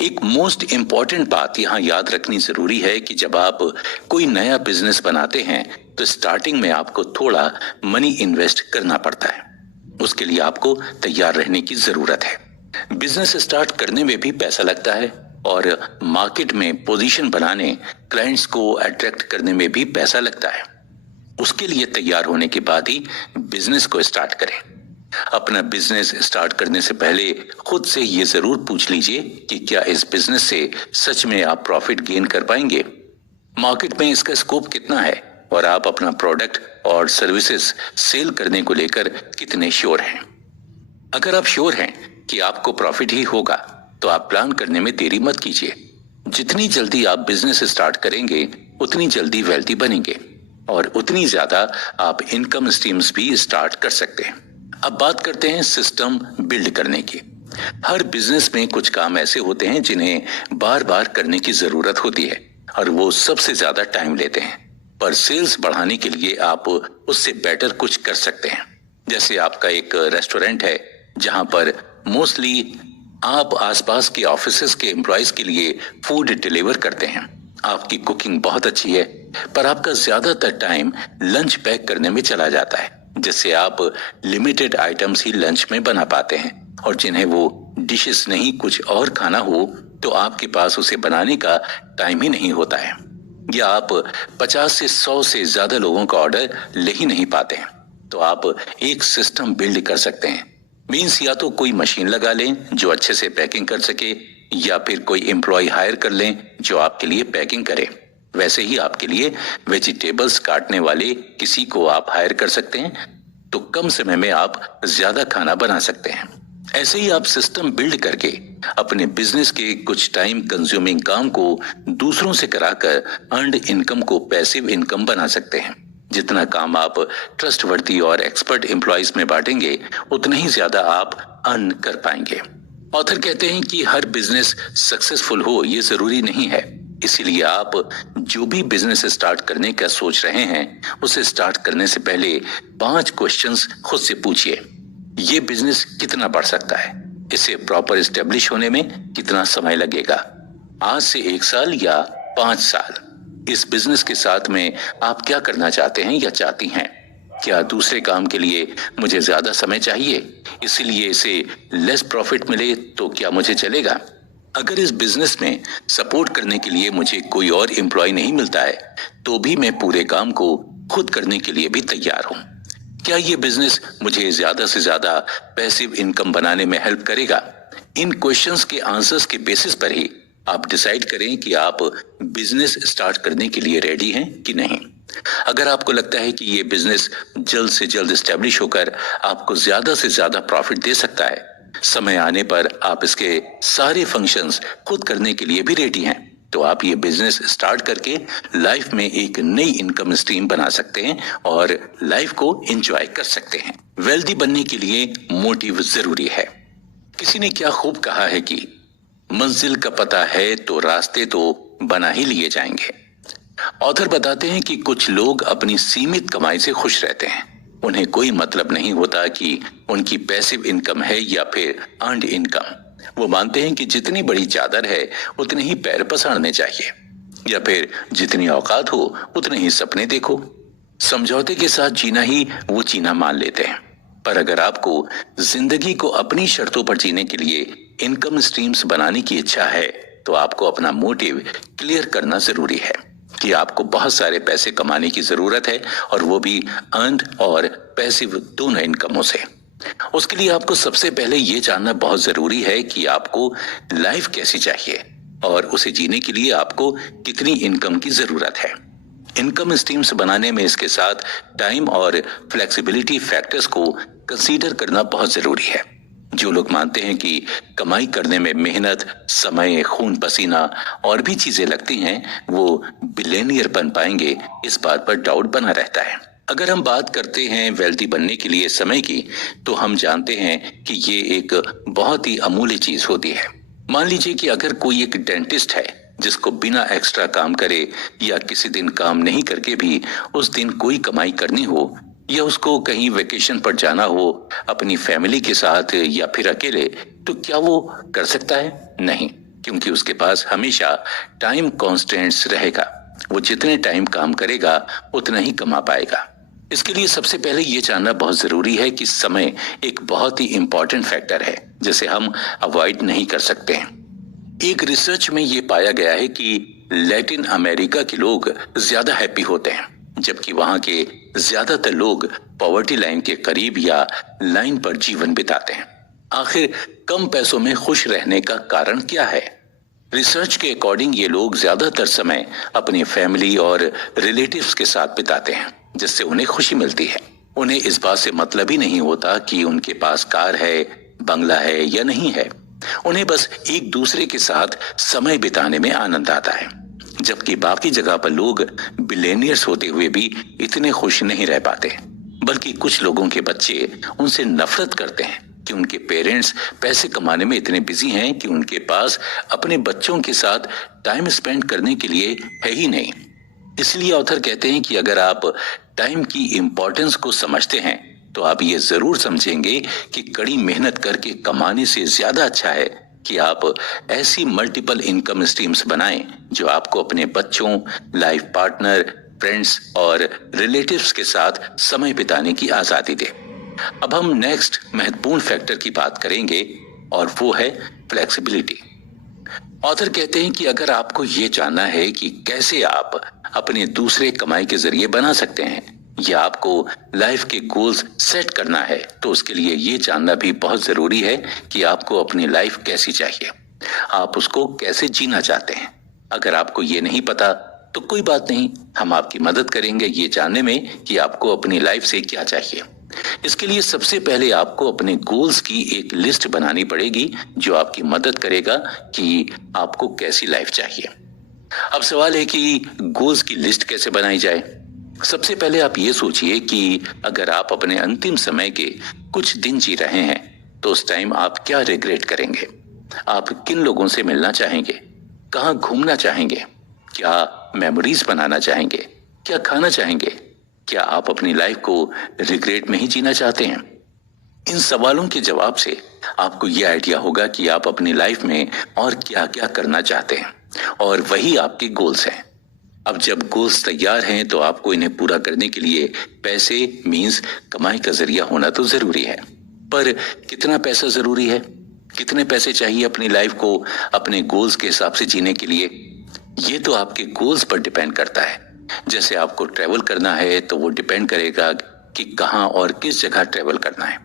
एक most important बात यहाँ याद रखनी जरूरी है कि जब आप कोई नया बिजनेस बनाते हैं तो स्टार्टिंग में आपको थोड़ा मनी इन्वेस्ट करना पड़ता है। उसके लिए आपको तैयार रहने की जरूरत है। बिजनेस स्टार्ट करने में भी पैसा लगता है और मार्केट में पोजीशन बनाने, क्लाइंट्स को अट्रैक्ट करने में भी पैसा लगता है। उसके लिए तैयार होने के बाद ही बिजनेस को स्टार्ट करें। अपना बिजनेस स्टार्ट करने से पहले खुद से ये जरूर पूछ लीजिए कि क्या इस बिजनेस से सच में आप प्रॉफिट गेन कर पाएंगे, मार्केट में इसका स्कोप कितना है और आप अपना प्रोडक्ट और सर्विसेज सेल करने को लेकर कितने श्योर हैं। अगर आप श्योर हैं कि आपको प्रॉफिट ही होगा तो आप प्लान करने में देरी मत कीजिए। जितनी जल्दी आप बिजनेस स्टार्ट करेंगे उतनी जल्दी वेल्थी बनेंगे और उतनी ज्यादा आप इनकम स्ट्रीम्स भी स्टार्ट कर सकते हैं। अब बात करते हैं सिस्टम बिल्ड करने की। हर बिजनेस में कुछ काम ऐसे होते हैं जिन्हें बार बार करने की जरूरत होती है और वो सबसे ज्यादा टाइम लेते हैं, पर सेल्स बढ़ाने के लिए आप उससे बेटर कुछ कर सकते हैं। जैसे आपका एक रेस्टोरेंट है जहां पर मोस्टली आप आसपास के ऑफिसेस के एम्प्लॉयज के लिए फूड डिलीवर करते हैं। आपकी कुकिंग बहुत अच्छी है पर आपका ज्यादातर टाइम लंच पैक करने में चला जाता है, जिससे आप लिमिटेड आइटम्स ही लंच में बना पाते हैं और जिन्हें वो डिशेस नहीं कुछ और खाना हो तो आपके पास उसे बनाने का टाइम ही नहीं होता है, या आप 50 से 100 से ज्यादा लोगों का ऑर्डर ले ही नहीं पाते हैं। तो आप एक सिस्टम बिल्ड कर सकते हैं। मीन्स या तो कोई मशीन लगा लें जो अच्छे से पैकिंग कर सके, या फिर कोई एम्प्लॉय हायर कर लें जो आपके लिए पैकिंग करे। वैसे ही आपके लिए वेजिटेबल्स काटने वाले किसी को आप हायर कर सकते हैं, तो कम समय में आप ज्यादा खाना बना सकते हैं। ऐसे ही आप सिस्टम बिल्ड करके अपने बिजनेस के कुछ टाइम कंज्यूमिंग काम को दूसरों से कराकर अर्न्ड इनकम को पैसिव इनकम बना सकते हैं। जितना काम आप ट्रस्टवर्दी और एक्सपर्ट एम्प्लॉयज में बांटेंगे उतना ही ज्यादा आप अर्न कर पाएंगे। ऑथर कहते हैं कि हर बिजनेस सक्सेसफुल हो ये जरूरी नहीं है, इसीलिए आप जो भी बिजनेस स्टार्ट करने का सोच रहे हैं उसे स्टार्ट करने से पहले 5 क्वेश्चंस खुद से पूछिए। ये बिजनेस कितना बढ़ सकता है, इसे प्रॉपर एस्टेब्लिश होने में कितना समय लगेगा, आज से 1 साल या 5 साल। इस बिजनेस के साथ में आप क्या करना चाहते हैं या चाहती हैं। क्या दूसरे काम के लिए मुझे ज्यादा समय चाहिए, इसीलिए इसे लेस प्रॉफिट मिले तो क्या मुझे चलेगा। अगर इस बिजनेस में सपोर्ट करने के लिए मुझे कोई और एम्प्लॉय नहीं मिलता है तो भी मैं पूरे काम को खुद करने के लिए भी तैयार हूँ। क्या ये बिजनेस मुझे ज्यादा से ज्यादा पैसिव इनकम बनाने में हेल्प करेगा। इन क्वेश्चंस के आंसर्स के बेसिस पर ही आप डिसाइड करें कि आप बिजनेस स्टार्ट करने के लिए रेडी हैं कि नहीं। अगर आपको लगता है कि ये बिजनेस जल्द से जल्द एस्टेब्लिश होकर आपको ज्यादा से ज्यादा प्रॉफिट दे सकता है, समय आने पर आप इसके सारे फंक्शंस खुद करने के लिए भी रेडी हैं, तो आप ये बिजनेस स्टार्ट करके लाइफ में एक नई इनकम स्ट्रीम बना सकते हैं और लाइफ को एंजॉय कर सकते हैं। वेल्दी बनने के लिए मोटिव जरूरी है। किसी ने क्या खूब कहा है कि मंजिल का पता है तो रास्ते तो बना ही लिए जाएंगे। ऑथर बताते हैं कि कुछ लोग अपनी सीमित कमाई से खुश रहते हैं। उन्हें कोई मतलब नहीं होता कि उनकी पैसिव इनकम है या फिर अर्न्ड इनकम। वो मानते हैं कि जितनी बड़ी चादर है उतने ही पैर पसारने चाहिए, या फिर जितनी औकात हो उतने ही सपने देखो। समझौते के साथ जीना ही वो जीना मान लेते हैं। पर अगर आपको जिंदगी को अपनी शर्तों पर जीने के लिए इनकम स्ट्रीम्स बनाने की इच्छा है तो आपको अपना मोटिव क्लियर करना जरूरी है कि आपको बहुत सारे पैसे कमाने की जरूरत है, और वो भी अर्न्ड और पैसिव दोनों इनकमों से। उसके लिए आपको सबसे पहले ये जानना बहुत जरूरी है कि आपको लाइफ कैसी चाहिए और उसे जीने के लिए आपको कितनी इनकम की जरूरत है। इनकम स्ट्रीम्स बनाने में इसके साथ टाइम और फ्लेक्सिबिलिटी फैक्टर्स को कंसीडर करना बहुत जरूरी है। जो लोग मानते हैं कि कमाई करने में मेहनत, समय, खून पसीना और भी चीजें लगती हैं, वो बिलियनियर बन पाएंगे, इस बात पर डाउट बना रहता है। अगर हम बात करते हैं वेल्दी बनने के लिए समय की, तो हम जानते हैं कि ये एक बहुत ही अमूल्य चीज होती है। मान लीजिए कि अगर कोई एक डेंटिस्ट है जिसको बिना एक्स्ट्रा काम करे या किसी दिन काम नहीं करके भी उस दिन कोई कमाई करनी हो, या उसको कहीं वेकेशन पर जाना हो अपनी फैमिली के साथ या फिर अकेले, तो क्या वो कर सकता है? नहीं। क्योंकि उसके पास हमेशा टाइम कॉन्स्टेंट्स रहेगा। वो जितने टाइम काम करेगा उतना ही कमा पाएगा। इसके लिए सबसे पहले ये जानना बहुत जरूरी है कि समय एक बहुत ही इंपॉर्टेंट फैक्टर है जिसे हम अवॉइड नहीं कर सकते हैं। एक रिसर्च में ये पाया गया है कि लैटिन अमेरिका के लोग ज्यादा हैप्पी होते हैं, जबकि वहां के ज्यादातर लोग पॉवर्टी लाइन के करीब या लाइन पर जीवन बिताते हैं। आखिर कम पैसों में खुश रहने का कारण क्या है? रिसर्च के अकॉर्डिंग ये लोग ज्यादातर समय अपनी फैमिली और रिलेटिव्स के साथ बिताते हैं, जिससे उन्हें खुशी मिलती है। उन्हें इस बात से मतलब ही नहीं होता कि उनके पास कार है, बंगला है या नहीं है। उन्हें बस एक दूसरे के साथ समय बिताने में आनंद आता है। जबकि बाकी जगह पर लोग बिलियनियर्स होते हुए भी इतने खुश नहीं रह पाते, बल्कि कुछ लोगों के बच्चे उनसे नफरत करते हैं कि उनके पेरेंट्स पैसे कमाने में इतने बिजी हैं कि उनके पास अपने बच्चों के साथ टाइम स्पेंड करने के लिए है ही नहीं। इसलिए ऑथर कहते हैं कि अगर आप टाइम की इंपॉर्टेंस को समझते हैं तो आप ये जरूर समझेंगे कि कड़ी मेहनत करके कमाने से ज्यादा अच्छा है कि आप ऐसी मल्टीपल इनकम स्ट्रीम्स बनाएं जो आपको अपने बच्चों, लाइफ पार्टनर, फ्रेंड्स और रिलेटिव्स के साथ समय बिताने की आजादी दे। अब हम नेक्स्ट महत्वपूर्ण फैक्टर की बात करेंगे और वो है फ्लेक्सिबिलिटी। ऑथर कहते हैं कि अगर आपको ये जानना है कि कैसे आप अपने दूसरे कमाई के जरिए बना सकते हैं या आपको लाइफ के गोल्स सेट करना है, तो उसके लिए ये जानना भी बहुत जरूरी है कि आपको अपनी लाइफ कैसी चाहिए, आप उसको कैसे जीना चाहते हैं। अगर आपको ये नहीं पता तो कोई बात नहीं, हम आपकी मदद करेंगे ये जानने में कि आपको अपनी लाइफ से क्या चाहिए। इसके लिए सबसे पहले आपको अपने गोल्स की एक लिस्ट बनानी पड़ेगी जो आपकी मदद करेगा कि आपको कैसी लाइफ चाहिए। अब सवाल है कि गोल्स की लिस्ट कैसे बनाई जाए। सबसे पहले आप ये सोचिए कि अगर आप अपने अंतिम समय के कुछ दिन जी रहे हैं तो उस टाइम आप क्या रिग्रेट करेंगे, आप किन लोगों से मिलना चाहेंगे, कहाँ घूमना चाहेंगे, क्या मेमोरीज बनाना चाहेंगे, क्या खाना चाहेंगे, क्या आप अपनी लाइफ को रिग्रेट में ही जीना चाहते हैं? इन सवालों के जवाब से आपको यह आइडिया होगा कि आप अपनी लाइफ में और क्या क्या करना चाहते हैं और वही आपके गोल्स हैं। अब जब गोल्स तैयार हैं तो आपको इन्हें पूरा करने के लिए पैसे मींस कमाई का जरिया होना तो जरूरी है, पर कितना पैसा जरूरी है, कितने पैसे चाहिए अपनी लाइफ को अपने गोल्स के हिसाब से जीने के लिए, ये तो आपके गोल्स पर डिपेंड करता है। जैसे आपको ट्रेवल करना है तो वो डिपेंड करेगा कि कहाँ और किस जगह ट्रेवल करना है,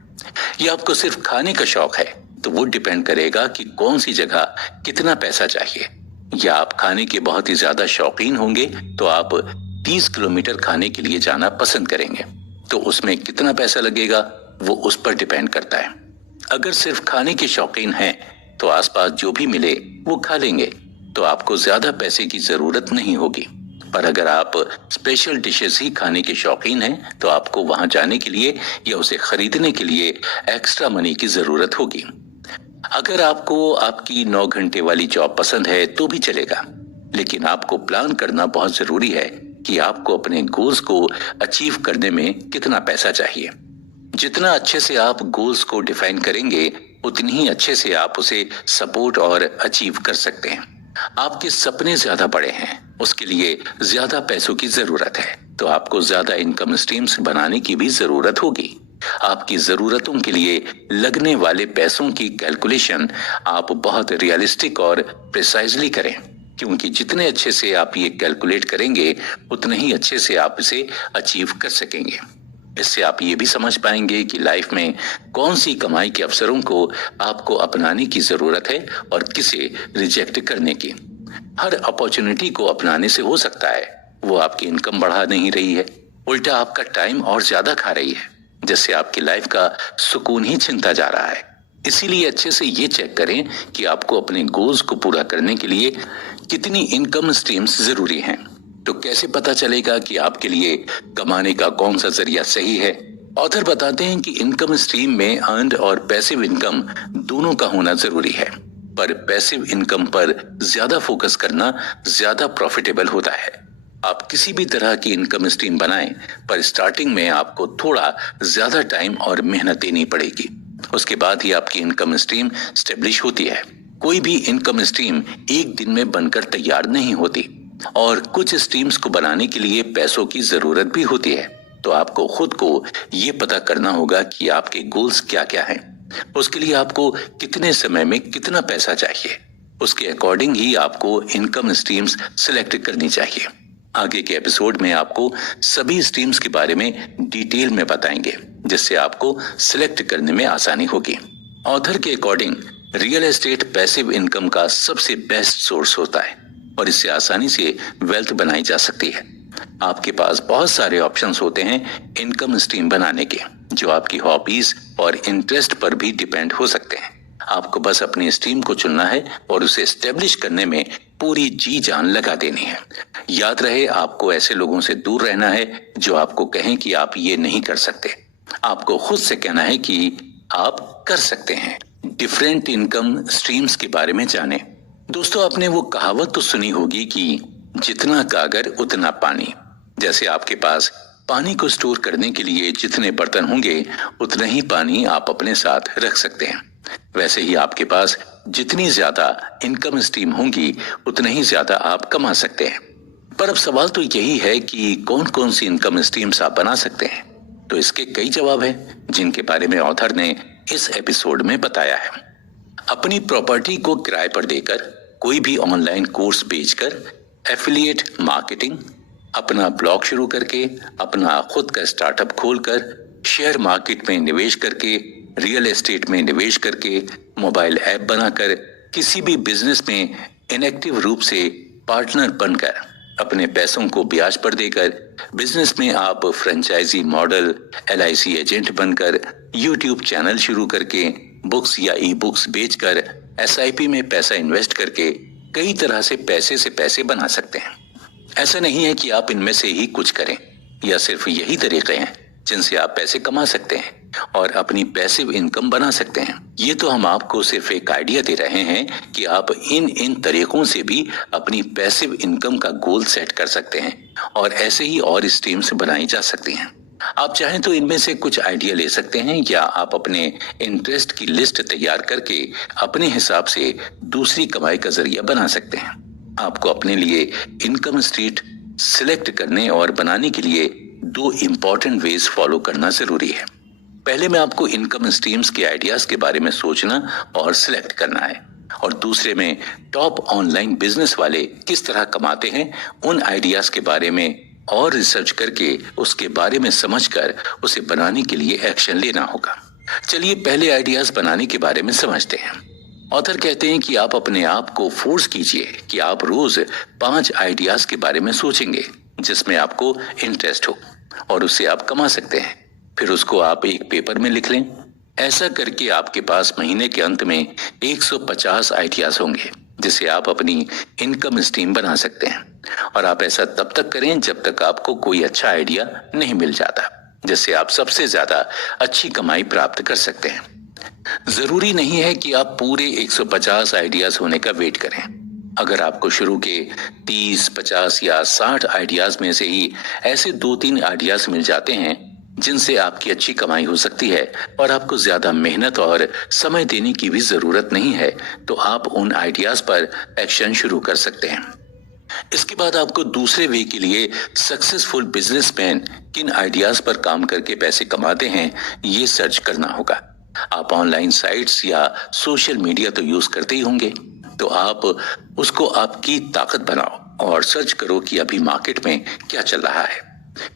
या आपको सिर्फ खाने का शौक है तो वो डिपेंड करेगा कि कौन सी जगह कितना पैसा चाहिए, या आप खाने के बहुत ही ज्यादा शौकीन होंगे तो आप 30 किलोमीटर खाने के लिए जाना पसंद करेंगे, तो उसमें कितना पैसा लगेगा वो उस पर डिपेंड करता है। अगर सिर्फ खाने के शौकीन हैं तो आसपास जो भी मिले वो खा लेंगे, तो आपको ज्यादा पैसे की जरूरत नहीं होगी। पर अगर आप स्पेशल डिशेस ही खाने के शौकीन हैं तो आपको वहां जाने के लिए या उसे खरीदने के लिए एक्स्ट्रा मनी की जरूरत होगी। अगर आपको आपकी 9 घंटे वाली जॉब पसंद है तो भी चलेगा, लेकिन आपको प्लान करना बहुत जरूरी है कि आपको अपने गोल्स को अचीव करने में कितना पैसा चाहिए। जितना अच्छे से आप गोल्स को डिफाइन करेंगे उतनी ही अच्छे से आप उसे सपोर्ट और अचीव कर सकते हैं। आपके सपने ज्यादा बड़े हैं, उसके लिए ज्यादा पैसों की जरूरत है, तो आपको ज्यादा इनकम स्ट्रीम्स बनाने की भी जरूरत होगी। आपकी जरूरतों के लिए लगने वाले पैसों की कैलकुलेशन आप बहुत रियलिस्टिक और प्रिसाइजली करें, क्योंकि जितने अच्छे से आप ये कैलकुलेट करेंगे उतने ही अच्छे से आप इसे अचीव कर सकेंगे। इससे आप ये भी समझ पाएंगे कि लाइफ में कौन सी कमाई के अवसरों को आपको अपनाने की जरूरत है और किसे रिजेक्ट करने की। हर अपॉर्चुनिटी को अपनाने से हो सकता है वो आपकी इनकम बढ़ा नहीं रही है, उल्टा आपका टाइम और ज्यादा खा रही है, जिससे आपकी लाइफ का सुकून ही छिनता जा रहा है। इसीलिए अच्छे से ये चेक करें कि आपको अपने गोल्स को पूरा करने के लिए कितनी इनकम स्ट्रीम्स जरूरी हैं। तो कैसे पता चलेगा कि आपके लिए कमाने का कौन सा जरिया सही है? ऑथर बताते हैं कि इनकम स्ट्रीम में अर्न्ड और पैसिव इनकम दोनों का होना जरूरी है, पर पैसिव इनकम पर ज्यादा फोकस करना ज्यादा प्रॉफिटेबल होता है। आप किसी भी तरह की इनकम स्ट्रीम बनाएं, पर स्टार्टिंग में आपको थोड़ा ज्यादा टाइम और मेहनत देनी पड़ेगी। उसके बाद ही आपकी इनकम स्ट्रीम स्टेब्लिश होती है। कोई भी इनकम स्ट्रीम एक दिन में बनकर तैयार नहीं होती और कुछ स्ट्रीम्स को बनाने के लिए पैसों की जरूरत भी होती है। तो आपको खुद को ये पता करना होगा कि आपके गोल्स क्या क्या हैं। उसके लिए आपको कितने समय में कितना पैसा चाहिए, उसके अकॉर्डिंग ही आपको इनकम स्ट्रीम्स सिलेक्ट करनी चाहिए। आगे के एपिसोड में आपको सभी स्ट्रीम्स के बारे में डिटेल में बताएंगे, जिससे आपको सिलेक्ट करने में आसानी होगी। ऑथर के according real estate passive income का सबसे बेस्ट सोर्स होता है और इससे आसानी से वेल्थ बनाई जा सकती है। आपके पास बहुत सारे ऑप्शंस होते हैं इनकम स्ट्रीम बनाने के, जो आपकी हॉबीज और इंटरेस्ट पर भी डिपेंड हो सकते हैं। आपको बस अपनी स्ट्रीम को चुनना है और उसे एस्टेब्लिश करने में पूरी जी जान लगा देनी है। याद रहे, आपको ऐसे लोगों से दूर रहना है जो आपको कहें कि आप ये नहीं कर सकते। आपको खुद से कहना है कि आप कर सकते हैं। डिफरेंट इनकम स्ट्रीम्स के बारे में जानें। दोस्तों, आपने वो कहावत तो सुनी होगी कि जितना कागर उतना पानी। जैसे आपके पास पानी को स्टोर करने के लिए जितने बर्तन होंगे उतना ही पानी आप अपने साथ रख सकते हैं। वैसे ही आपके पास जितनी ज्यादा इनकम स्ट्रीम होंगी उतना ही ज्यादा आप कमा सकते हैं। पर अब सवाल तो यही है कि कौन कौन सी इनकम स्ट्रीम्स आप बना सकते हैं। तो इसके कई जवाब हैं जिनके बारे में ऑथर ने इस एपिसोड में बताया है। अपनी प्रॉपर्टी को किराए पर देकर, कोई भी ऑनलाइन कोर्स बेचकर, एफिलिएट मार्केटिंग, अपना ब्लॉग शुरू करके, अपना खुद का स्टार्टअप खोलकर, शेयर मार्केट में निवेश करके, रियल एस्टेट में निवेश करके, मोबाइल ऐप बनाकर, किसी भी बिजनेस में इनएक्टिव रूप से पार्टनर बनकर, अपने पैसों को ब्याज पर देकर, बिजनेस में आप फ्रेंचाइजी मॉडल, LIC एजेंट बनकर, यूट्यूब चैनल शुरू करके, बुक्स या ई बुक्स बेचकर, SIP में पैसा इन्वेस्ट करके कई तरह से पैसे बना सकते हैं। ऐसा नहीं है कि आप इनमें से ही कुछ करें या सिर्फ यही तरीके हैं जिनसे आप पैसे कमा सकते हैं और अपनी पैसिव इनकम बना सकते हैं। ये तो हम आपको सिर्फ एक आइडिया दे रहे हैं कि आप इन तरीकों से भी अपनी पैसिव इनकम का गोल सेट कर सकते हैं और ऐसे ही और स्ट्रीम्स बनाई जा सकती हैं। आप चाहें तो इनमें से कुछ आइडिया ले सकते हैं या आप अपने इंटरेस्ट की लिस्ट तैयार करके अपने हिसाब से दूसरी कमाई का जरिया बना सकते हैं। आपको अपने लिए इनकम स्ट्रीम सिलेक्ट करने और बनाने के लिए 2 इम्पोर्टेंट वेज फॉलो करना जरूरी है। पहले में आपको इनकम स्ट्रीम्स के आइडियाज के बारे में सोचना और सिलेक्ट करना है और दूसरे में टॉप ऑनलाइन बिजनेस वाले किस तरह कमाते हैं उन आइडियाज के बारे में और रिसर्च करके उसके बारे में समझकर उसे बनाने के लिए एक्शन लेना होगा। चलिए पहले आइडियाज बनाने के बारे में समझते हैं। ऑथर कहते हैं कि आप अपने आप को फोर्स कीजिए कि आप रोज 5 आइडियाज के बारे में सोचेंगे जिसमें आपको इंटरेस्ट हो और उससे आप कमा सकते हैं। फिर उसको आप एक पेपर में लिख लें। ऐसा करके आपके पास महीने के अंत में 150 आइडियाज होंगे जिसे आप अपनी इनकम स्ट्रीम बना सकते हैं और आप ऐसा तब तक करें जब तक आपको कोई अच्छा आइडिया नहीं मिल जाता जिससे आप सबसे ज्यादा अच्छी कमाई प्राप्त कर सकते हैं। जरूरी नहीं है कि आप पूरे 150 आइडियाज होने का वेट करें। अगर आपको शुरू के 30, 50 या 60 आइडियाज में से ही ऐसे 2-3 आइडियाज मिल जाते हैं जिनसे आपकी अच्छी कमाई हो सकती है और आपको ज्यादा मेहनत और समय देने की भी जरूरत नहीं है, तो आप उन आइडियाज पर एक्शन शुरू कर सकते हैं। इसके बाद आपको दूसरे वे के लिए सक्सेसफुल बिजनेसमैन किन आइडियाज पर काम करके पैसे कमाते हैं ये सर्च करना होगा। आप ऑनलाइन साइट्स या सोशल मीडिया तो यूज करते ही होंगे, तो आप उसको आपकी ताकत बनाओ और सर्च करो कि अभी मार्केट में क्या चल रहा है,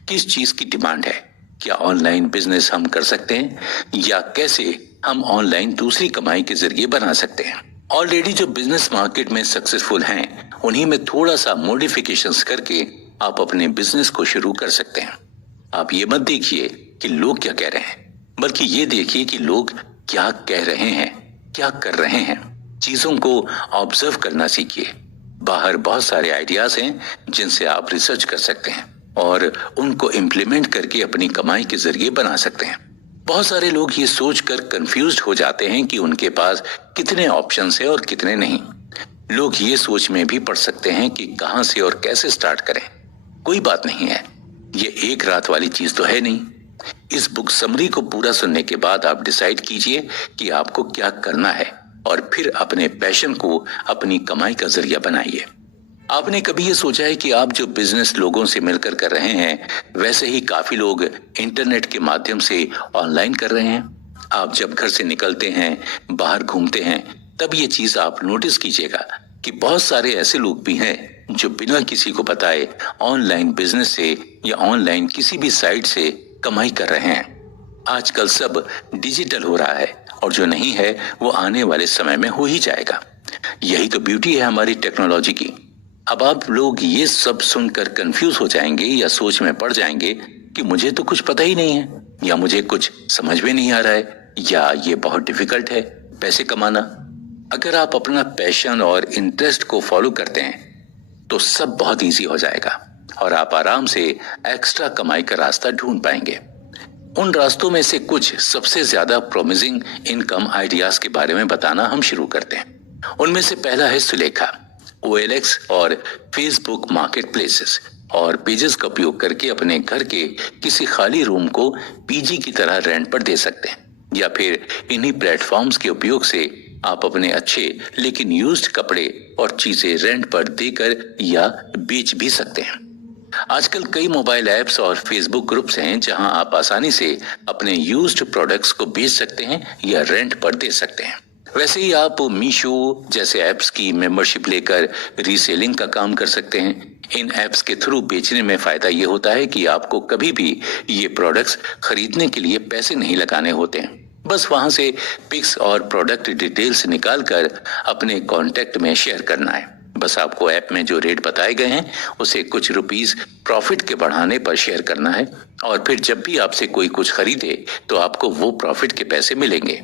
किस चीज की डिमांड है, क्या ऑनलाइन बिजनेस हम कर सकते हैं या कैसे हम ऑनलाइन दूसरी कमाई के जरिए बना सकते हैं। ऑलरेडी जो बिजनेस मार्केट में सक्सेसफुल हैं उन्हीं में थोड़ा सा मॉडिफिकेशंस करके आप अपने बिजनेस को शुरू कर सकते हैं। आप ये मत देखिए कि लोग क्या कह रहे हैं, बल्कि ये देखिए कि लोग क्या कह रहे हैं, क्या कर रहे हैं। चीजों को ऑब्जर्व करना सीखिए। बाहर बहुत सारे आइडियाज हैं जिनसे आप रिसर्च कर सकते हैं और उनको इम्प्लीमेंट करके अपनी कमाई के जरिए बना सकते हैं। बहुत सारे लोग ये सोचकर कंफ्यूज्ड हो जाते हैं कि उनके पास कितने ऑप्शंस हैं और कितने नहीं। लोग ये सोच में भी पड़ सकते हैं कि कहां से और कैसे स्टार्ट करें। कोई बात नहीं है, ये एक रात वाली चीज तो है नहीं। इस बुक समरी को पूरा सुनने के बाद आप डिसाइड कीजिए कि आपको क्या करना है और फिर अपने पैशन को अपनी कमाई का जरिया बनाइए। आपने कभी ये सोचा है कि आप जो बिजनेस लोगों से मिलकर कर रहे हैं, वैसे ही काफी लोग इंटरनेट के माध्यम से ऑनलाइन कर रहे हैं? आप जब घर से निकलते हैं, बाहर घूमते हैं, तब ये चीज आप नोटिस कीजिएगा कि बहुत सारे ऐसे लोग भी हैं जो बिना किसी को बताए ऑनलाइन बिजनेस से या ऑनलाइन किसी भी साइट से कमाई कर रहे हैं। आजकल सब डिजिटल हो रहा है और जो नहीं है वो आने वाले समय में हो ही जाएगा। यही तो ब्यूटी है हमारी टेक्नोलॉजी की। अब आप लोग ये सब सुनकर कंफ्यूज हो जाएंगे या सोच में पड़ जाएंगे कि मुझे तो कुछ पता ही नहीं है, या मुझे कुछ समझ में नहीं आ रहा है, या ये बहुत डिफिकल्ट है पैसे कमाना। अगर आप अपना पैशन और इंटरेस्ट को फॉलो करते हैं तो सब बहुत इजी हो जाएगा और आप आराम से एक्स्ट्रा कमाई का रास्ता ढूंढ पाएंगे। उन रास्तों में से कुछ सबसे ज्यादा प्रॉमिसिंग इनकम आइडियाज के बारे में बताना हम शुरू करते हैं। उनमें से पहला है सुलेखा। OLX और फेसबुक मार्केट प्लेसेस और पेजेस का उपयोग करके अपने घर के किसी खाली रूम को पीजी की तरह रेंट पर दे सकते हैं, या फिर इन्हीं प्लेटफॉर्म्स के उपयोग से आप अपने अच्छे लेकिन यूज्ड कपड़े और चीजें रेंट पर देकर या बेच भी सकते हैं। आजकल कई मोबाइल ऐप्स और फेसबुक ग्रुप्स हैं जहां आप आसानी से अपने यूज्ड प्रोडक्ट्स को बेच सकते हैं या रेंट पर दे सकते हैं। वैसे ही आप मीशो जैसे ऐप्स की मेंबरशिप लेकर रीसेलिंग का काम कर सकते हैं। इन ऐप्स के थ्रू बेचने में फायदा ये होता है कि आपको कभी भी ये प्रोडक्ट्स खरीदने के लिए पैसे नहीं लगाने होते हैं। बस वहां से पिक्स और प्रोडक्ट डिटेल्स निकालकर अपने कॉन्टेक्ट में शेयर करना है। बस आपको ऐप में जो रेट बताए गए हैं उसे कुछ रुपीस प्रॉफिट के बढ़ाने पर शेयर करना है, और फिर जब भी आपसे कोई कुछ खरीदे तो आपको वो प्रॉफिट के पैसे मिलेंगे।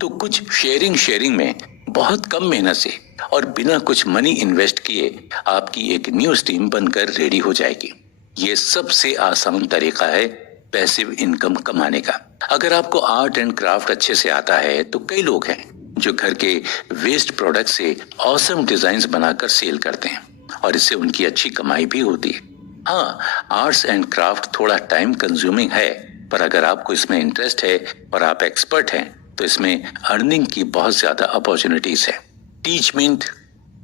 तो कुछ शेयरिंग में बहुत कम मेहनत से और बिना कुछ मनी इन्वेस्ट किए आपकी एक न्यूज टीम बनकर रेडी हो जाएगी। ये सबसे आसान तरीका है पैसिव इनकम कमाने का। अगर आपको आर्ट एंड क्राफ्ट अच्छे से आता है तो कई लोग हैं जो घर के वेस्ट प्रोडक्ट से ऑसम डिजाइन्स बनाकर सेल करते हैं और इससे उनकी अच्छी कमाई भी होती है। हाँ, आर्ट्स एंड क्राफ्ट थोड़ा टाइम कंज्यूमिंग है, पर अगर आपको इसमें इंटरेस्ट है और आप एक्सपर्ट हैं तो इसमें अर्निंग की बहुत ज्यादा अपॉर्चुनिटीज है। टीचमिंट,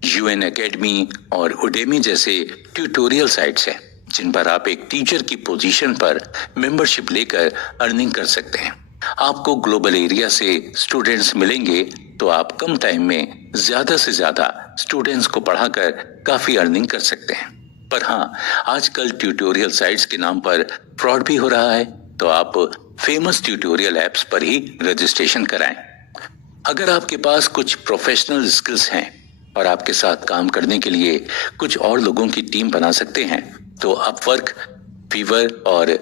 UN एकेडमी और उडेमी जैसे ट्यूटोरियल साइट्स हैं जिन पर आप एक टीचर की पोजीशन पर मेंबरशिप लेकर अर्निंग कर सकते हैं। आपको ग्लोबल एरिया से स्टूडेंट्स मिलेंगे तो आप कम टाइम में ज्यादा से ज्यादा स्टूडेंट्स को पढ़ाकर काफी अर्निंग कर सकते हैं। पर हाँ, आजकल ट्यूटोरियल साइट्स के नाम पर फ्रॉड भी हो रहा है, तो आप फेमस ट्यूटोरियल ऐप्स पर ही रजिस्ट्रेशन कराएं। अगर आपके पास कुछ प्रोफेशनल स्किल्स हैं और आपके साथ काम करने के लिए कुछ और लोगों की टीम बना सकते हैं तो अपवर्क, फीवर और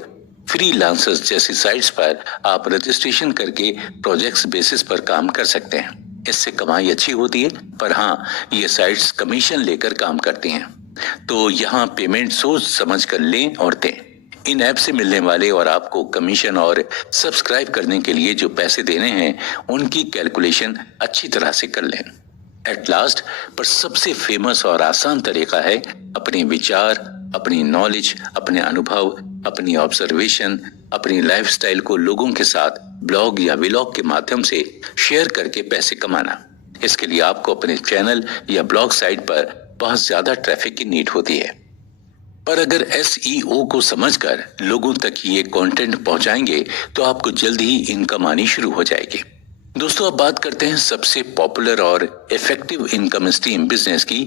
फ्रीलांसर्स जैसी साइट्स पर आप रजिस्ट्रेशन करके प्रोजेक्ट्स बेसिस पर काम कर सकते हैं। इससे कमाई अच्छी होती है, पर हाँ, ये साइट्स कमीशन लेकर काम करती हैं, तो यहाँ पेमेंट सोच समझ कर लें और दें। इन ऐप से मिलने वाले और आपको कमीशन और सब्सक्राइब करने के लिए जो पैसे देने हैं उनकी कैलकुलेशन अच्छी तरह से कर लें। एट लास्ट पर सबसे फेमस और आसान तरीका है अपने विचार, अपनी नॉलेज, अपने अनुभव, अपनी ऑब्जर्वेशन, अपनी लाइफस्टाइल को लोगों के साथ ब्लॉग या व्लॉग के माध्यम से शेयर करके पैसे कमाना। इसके लिए आपको अपने चैनल या ब्लॉग साइट पर बहुत ज्यादा ट्रैफिक की नीड होती है, पर अगर SEO को समझकर लोगों तक ये कंटेंट पहुंचाएंगे तो आपको जल्द ही इनकम आनी शुरू हो जाएगी। दोस्तों, अब बात करते हैं सबसे पॉपुलर और इफेक्टिव इनकम स्ट्रीम बिजनेस की।